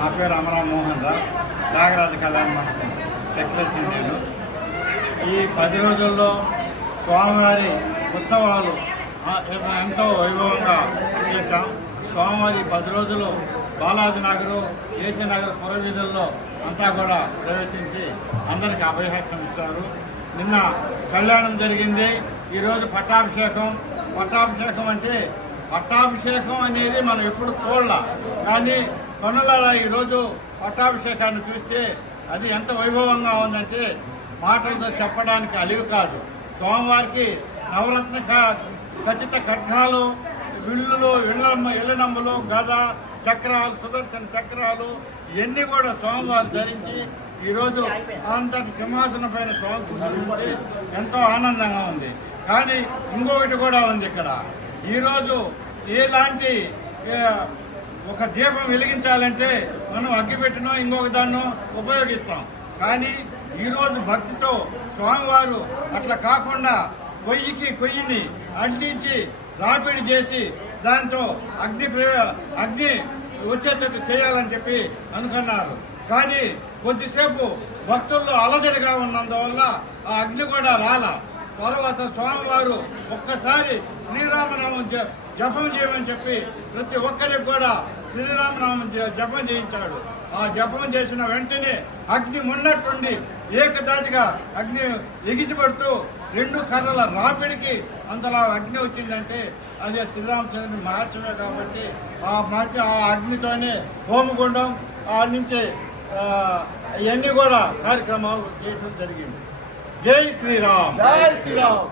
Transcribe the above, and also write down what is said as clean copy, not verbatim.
నా పేరు అమరా మోహన్ రావు, త్యాగరాజ కళ్యాణ మండపం సెక్రటరీ. నేను ఈ 10 రోజుల్లో స్వామివారి ఉత్సవాలు ఎంతో వైభవంగా చేశాం. స్వామివారి 10 రోజులు బాలాజీ నగరు, ఏసీ నగర్ పురవీధుల్లో అంతా కూడా ప్రవేశించి అందరికీ అభయహస్తం ఇచ్చారు. నిన్న కళ్యాణం జరిగింది. ఈరోజు పట్టాభిషేకం. పట్టాభిషేకం అంటే పట్టాభిషేకం అనేది మనం ఎప్పుడు చూడాల, కానీ కనులారా ఈరోజు పట్టాభిషేకాన్ని చూస్తే అది ఎంత వైభవంగా ఉందంటే మాటలతో చెప్పడానికి అలివి కాదు. స్వామివారికి నవరత్న ఖచ్చిత ఖడ్గాలు, విల్లులు, ఇళ్ళనమ్ములు, గద, చక్రాలు, సుదర్శన చక్రాలు ఇవన్నీ కూడా స్వామివారు ధరించి ఈరోజు అంతటి సింహాసనం పైన స్వామి కూర్చుంటే ఎంతో ఆనందంగా ఉంది. కానీ ఇంకొకటి కూడా ఉంది. ఇక్కడ ఈరోజు ఎలాంటి ఒక దీపం వెలిగించాలంటే మనం అగ్గిపెట్టినో ఇంకొక దాన్నో ఉపయోగిస్తాం. కానీ ఈరోజు భక్తితో స్వామివారు అట్లా కాకుండా కొయ్యిని అంటించి రాపిడి చేసి దాంతో అగ్ని వచ్చేటట్టు చేయాలని చెప్పి అనుకున్నారు. కానీ కొద్దిసేపు భక్తుల్లో అలజడిగా ఉన్నందువల్ల ఆ అగ్ని కూడా రాలా. తర్వాత స్వామివారు ఒక్కసారి శ్రీరామనామం జపం చేయమని చెప్పి ప్రతి ఒక్కరికి కూడా శ్రీరామనామం జపం చేయించాడు. ఆ జపం చేసిన వెంటనే అగ్ని ఉన్నట్టుండి ఏకదాటిగా అగ్ని ఎగిసిపడుతూ 2 కర్రల రాపిడికి అంతలా అగ్ని వచ్చిందంటే అదే శ్రీరామచంద్రుని మహత్యమే. కాబట్టి ఆ అగ్నితోనే హోమగుండం నుంచి ఇవన్నీ కూడా కార్యక్రమాలు చేయడం జరిగింది. జై శ్రీరామ్. జై శ్రీరామ్.